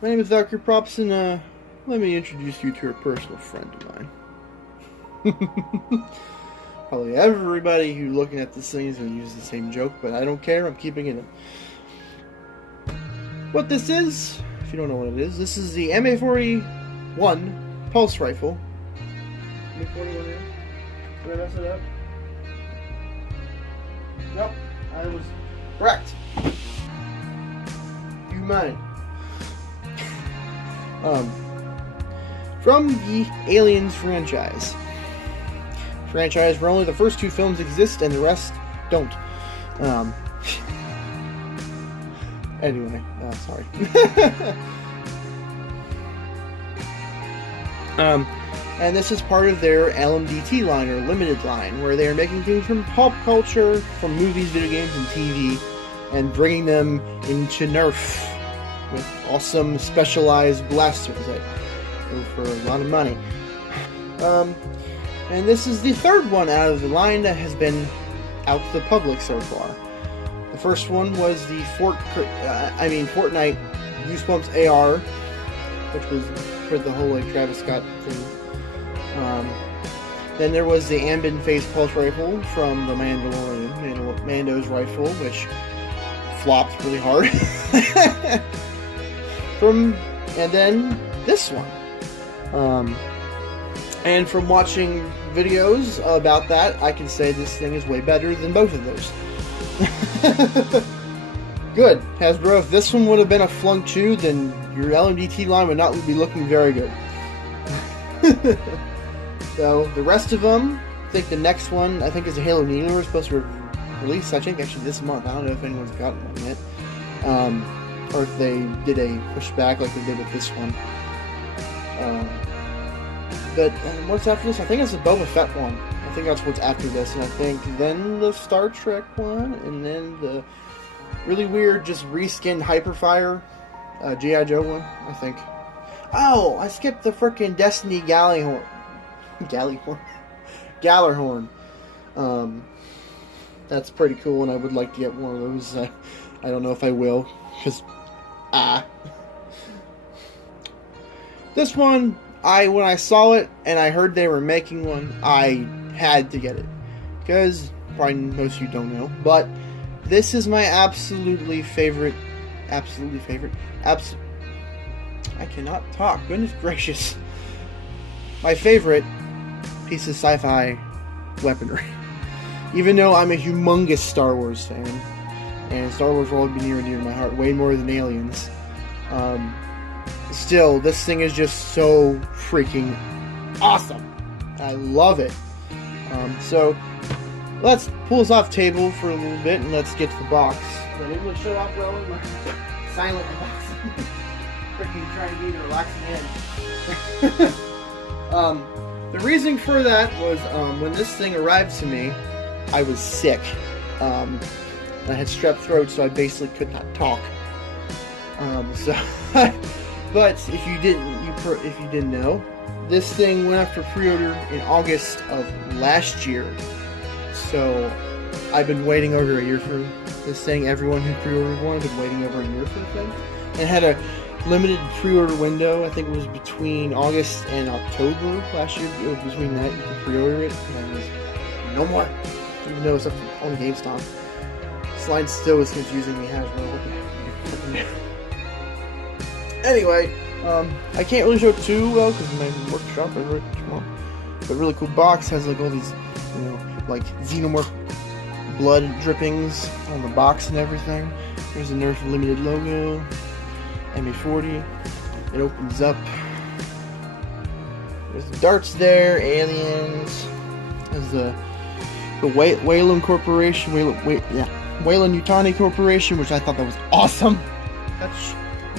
My name is Dr. Props, and let me introduce you to a personal friend of mine. Probably everybody who's looking at this thing is going to use the same joke, but I don't care, I'm keeping it in. What this is, if you don't know what it is, this is the MA41 pulse rifle. MA41 here? Did I mess it up? Nope, I was correct. You mind. From the Aliens franchise. Where only the first two films exist and the rest don't. Anyway, sorry. And this is part of their LMDT line, or limited line, where they are making things from pop culture, from movies, video games, and TV, and bringing them into Nerf with awesome specialized blasters that go for a lot of money. And this is the third one out of the line that has been out to the public so far. The first one was the Fortnite Goosebumps AR, which was for the whole Travis Scott thing. Then there was the Ambin Phase Pulse Rifle from the Mandalorian, Mando's rifle, which flopped really hard. And then this one. And from watching videos about that, I can say this thing is way better than both of those. Good. Hasbro, if this one would have been a flunk too, then your LMDT line would not be looking very good. So, the rest of them, I think the next one, I think is a Halo Needler, we're supposed to release, I think, actually this month. I don't know if anyone's gotten one yet. Or if they did a pushback like they did with this one. But what's after this? I think it's the Boba Fett one. I think that's what's after this. And I think then the Star Trek one, and then the really weird, just reskinned Hyperfire G.I. Joe one, I think. Oh, I skipped the frickin' Destiny Gallahorn. That's pretty cool, and I would like to get one of those. I don't know if I will, because this one, when I saw it and I heard they were making one, I had to get it, because probably most of you don't know, but this is my I cannot talk, goodness gracious, my favorite piece of sci-fi weaponry. Even though I'm a humongous Star Wars fan, and Star Wars will always be near and dear to my heart, way more than Aliens, still, this thing is just so freaking awesome. I love it. So, let's pull this off table for a little bit, and let's get to the box. But it will show up well in my silent box. Freaking trying to be relaxing in. The reason for that was, when this thing arrived to me, I was sick. I had strep throat, so I basically could not talk. But if you didn't know, this thing went up for pre-order in August of last year. So I've been waiting over a year for this thing. Everyone who pre-ordered one has been waiting over a year for the thing. And it had a limited pre-order window. I think it was between August and October last year. It was between that you could pre-order it, and I was no more. Even though it's up on GameStop. This line still was confusing me. Anyway, I can't really show it too well because my workshop is right tomorrow. But really cool box, has like all these, like xenomorph blood drippings on the box and everything. There's the Nerf limited logo, MA40. It opens up. There's the darts there, aliens. There's the Wayland Corporation, Wayland-Yutani Corporation, which I thought that was awesome. Touch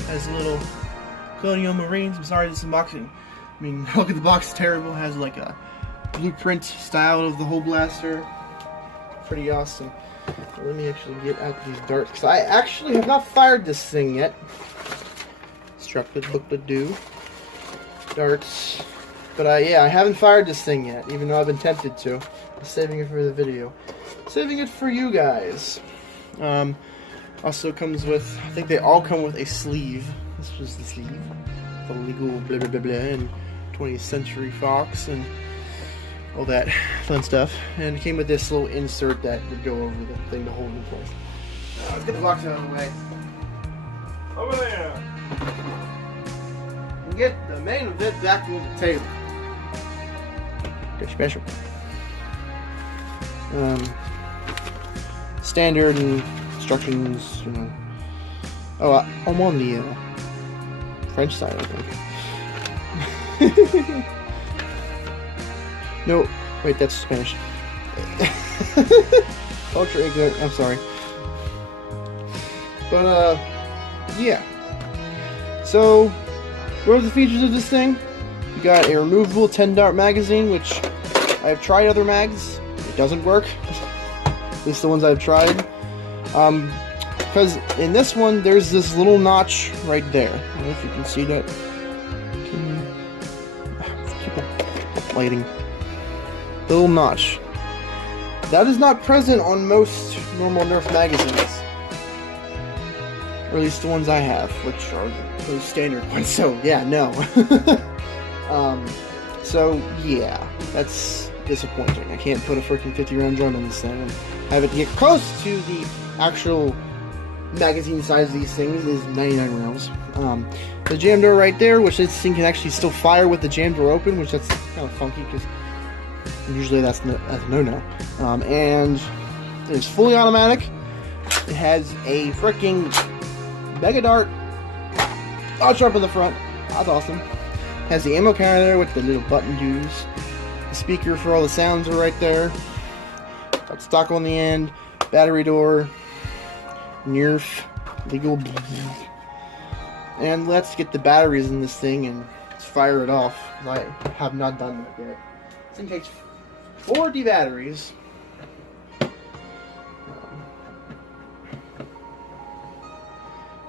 has a little Colonial Marines. I'm sorry, this unboxing. I mean, look at the box, it's terrible. It has like a blueprint style of the whole blaster. Pretty awesome. So let me actually get out these darts, because I actually have not fired this thing yet. Strap-a-book-a-doo. Darts. But yeah, I haven't fired this thing yet, even though I've been tempted to. I'm saving it for the video. Saving it for you guys. Also comes with, I think they all come with a sleeve. This was the sleeve. The legal blah blah blah blah and 20th Century Fox and all that fun stuff. And it came with this little insert that would go over the thing to hold it in place. Let's get the box out of the way. Over there! And get the main event back on the table. They're special. Standard instructions, you know. Oh, I'm on the French side, I think. No, wait, that's Spanish. Ultra ignorant, I'm sorry. But, yeah. So, what are the features of this thing? You got a removable 10-dart magazine, which I've tried other mags. It doesn't work. At least the ones I've tried. Because in this one, there's this little notch right there. I don't know if you can see that. Keep lighting. The little notch. That is not present on most normal Nerf magazines. Or at least the ones I have, which are those standard ones. So, yeah, no. So, yeah. That's disappointing. I can't put a freaking 50-round drum in this thing and have it get close to the actual magazine size of these things is 99 rounds. The jam door right there, which this thing can actually still fire with the jam door open, which that's kind of funky because usually that's a no-no. And it's fully automatic. It has a freaking Mega Dart launcher up in the front. That's awesome. It has the ammo counter there with the little button doos. The speaker for all the sounds are right there. Got stock on the end. Battery door. Nerf. Legal. And let's get the batteries in this thing and let's fire it off. I have not done that yet. This thing takes 40 batteries.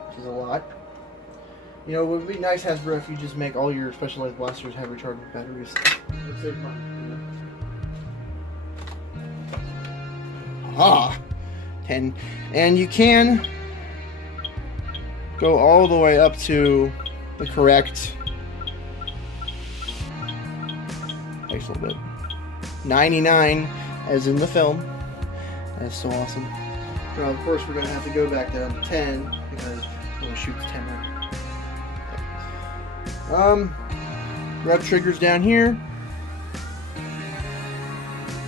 Which is a lot. You know, it would be nice, Hasbro, if you just make all your specialized blasters have rechargeable batteries. Let's save money. Ah! 10. And you can go all the way up to the correct... Thanks a little bit. 99, as in the film. That's so awesome. Well, of course, we're going to have to go back down to 10, because it only shoots 10 rounds. Rev triggers down here.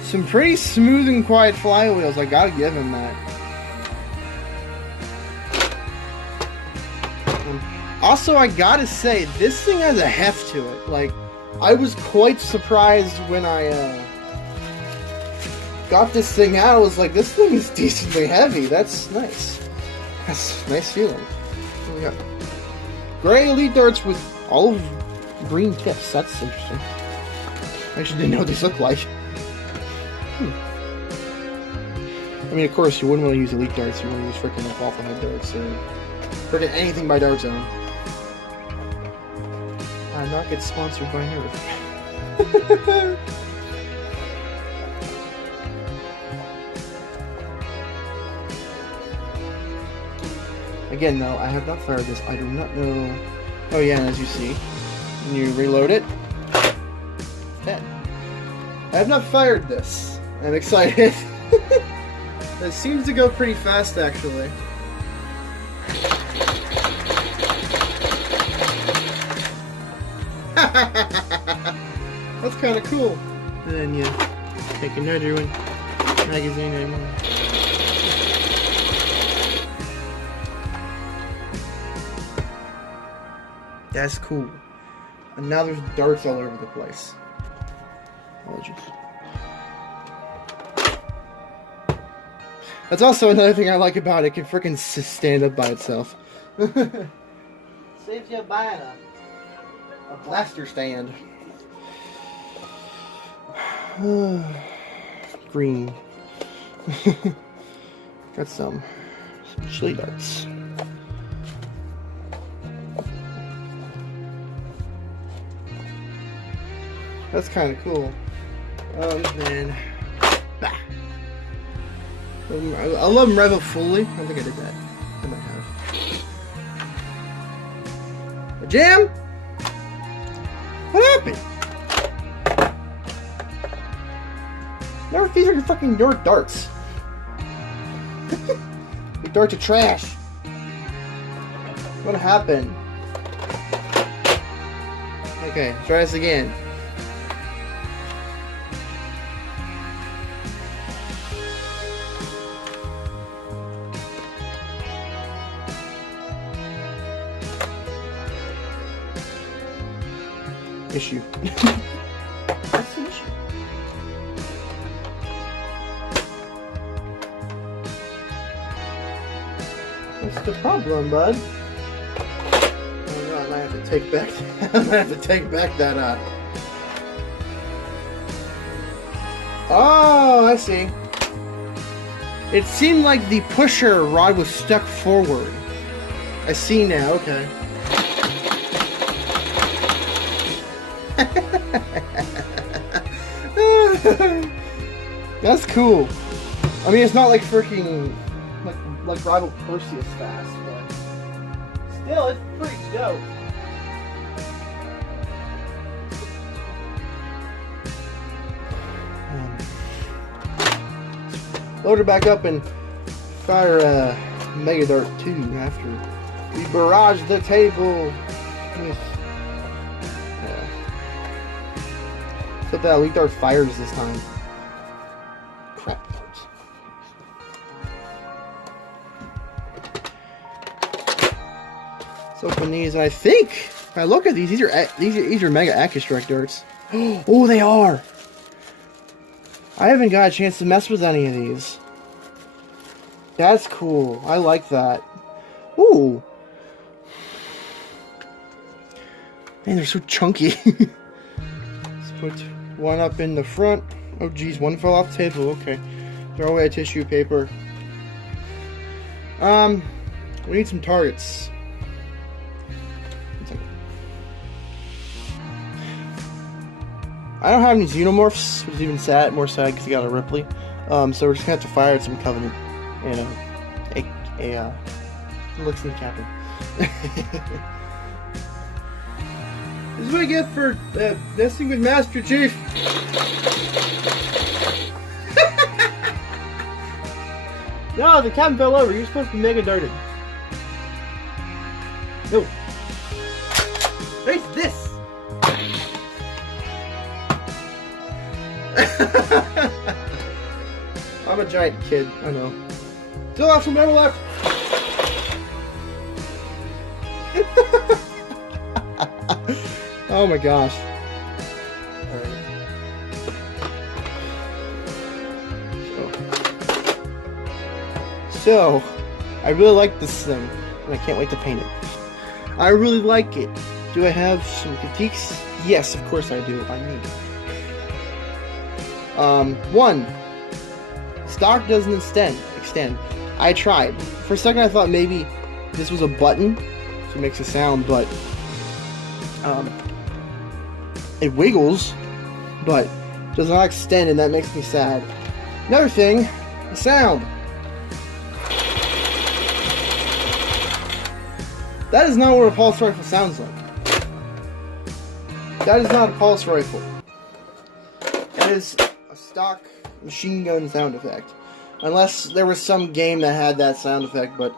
Some pretty smooth and quiet flywheels, I gotta give him that. Also, I gotta say, this thing has a heft to it. Like, I was quite surprised when I got this thing out. I was like, this thing is decently heavy. That's nice. That's a nice feeling. What we got? Gray Elite Darts with olive green tips. That's interesting. I actually didn't know what these look like. I mean, of course, you wouldn't want to use Elite Darts. You want to use freaking Alpha Head Darts or freaking anything by Dart Zone. I'm not get sponsored by Nerf. Again, though, I have not fired this. I do not know. Oh yeah, and as you see, when you reload it, it's dead. I have not fired this. I'm excited. It seems to go pretty fast, actually. That's kind of cool. And then you take another one, magazine anymore. That's cool. And now there's darts all over the place. Apologies. That's also another thing I like about it. It can freaking stand up by itself. Saves you buying a blaster stand. Green. Got some chili darts. That's kind of cool. Then, bah. I love them rev up fully. I don't think I did that. I might have. Jam? What happened? Nerf, these are fucking your darts. Your darts are trash. What happened? Okay, try this again. Issue. That's the issue. What's the problem, bud? Oh no, I might have to take back. I might have to take back that. Oh, I see. It seemed like the pusher rod was stuck forward. I see now. Okay. That's cool. I mean, it's not like freaking like Rival Perseus fast, but still, it's pretty dope. Load her back up and fire Mega Dart 2 after we barrage the table with. So that Elite Dart fires this time. Crap darts. Let's open these, and I think if I look at these, these are Mega Accustrike darts. Oh, they are. I haven't got a chance to mess with any of these. That's cool. I like that. Ooh. Man, they're so chunky. Let's put one up in the front. Oh geez, one fell off the table. Okay. Throw away tissue paper. We need some targets. I don't have any Xenomorphs, which is even more sad because you got a Ripley. So we're just gonna have to fire at some Covenant and a Elixir Captain. This is what I get for messing with Master Chief. No, the captain fell over. You're supposed to be Mega Darted. No. Face this. I'm a giant kid. I know. Still have some metal left. Oh my gosh. So, I really like this thing, and I can't wait to paint it. I really like it. Do I have some critiques? Yes, of course I do. I mean, one, stock doesn't extend. I tried. For a second, I thought maybe this was a button, so it makes a sound, but it wiggles, but does not extend, and that makes me sad. Another thing, the sound. That is not what a pulse rifle sounds like. That is not a pulse rifle. That is a stock machine gun sound effect. Unless there was some game that had that sound effect, but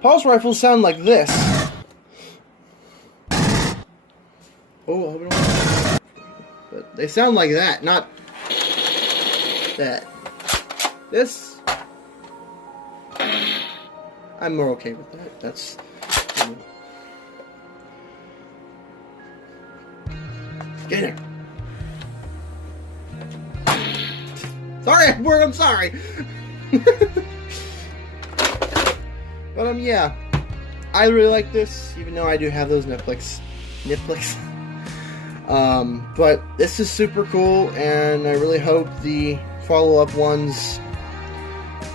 pulse rifles sound like this. Oh, I hope it don't. But they sound like that, not that. This, I'm more okay with that. That's, you know. Get in there. Sorry, I'm sorry. But yeah, I really like this, even though I do have those nitpicks. But this is super cool, and I really hope the follow-up ones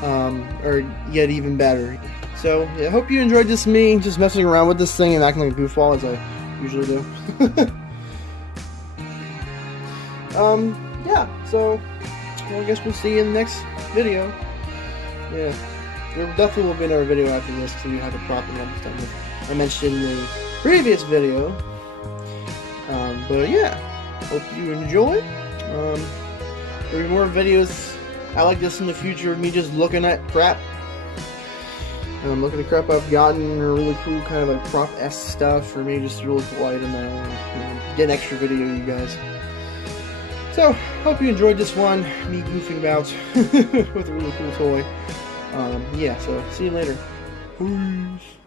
are yet even better. So yeah, I hope you enjoyed this, me just messing around with this thing and acting like a goofball as I usually do. Yeah, so well, I guess we'll see you in the next video. Yeah. there definitely will be another video after this because we have a prop and all this stuff I mentioned in the previous video. But yeah, hope you enjoy. There'll be more videos I like this in the future of me just looking at crap. Looking at crap I've gotten, or really cool kind of like prop-esque stuff, or maybe just a really cool item that I get an extra video, you guys. So, hope you enjoyed this one, me goofing about with a really cool toy. Yeah, so see you later. Peace.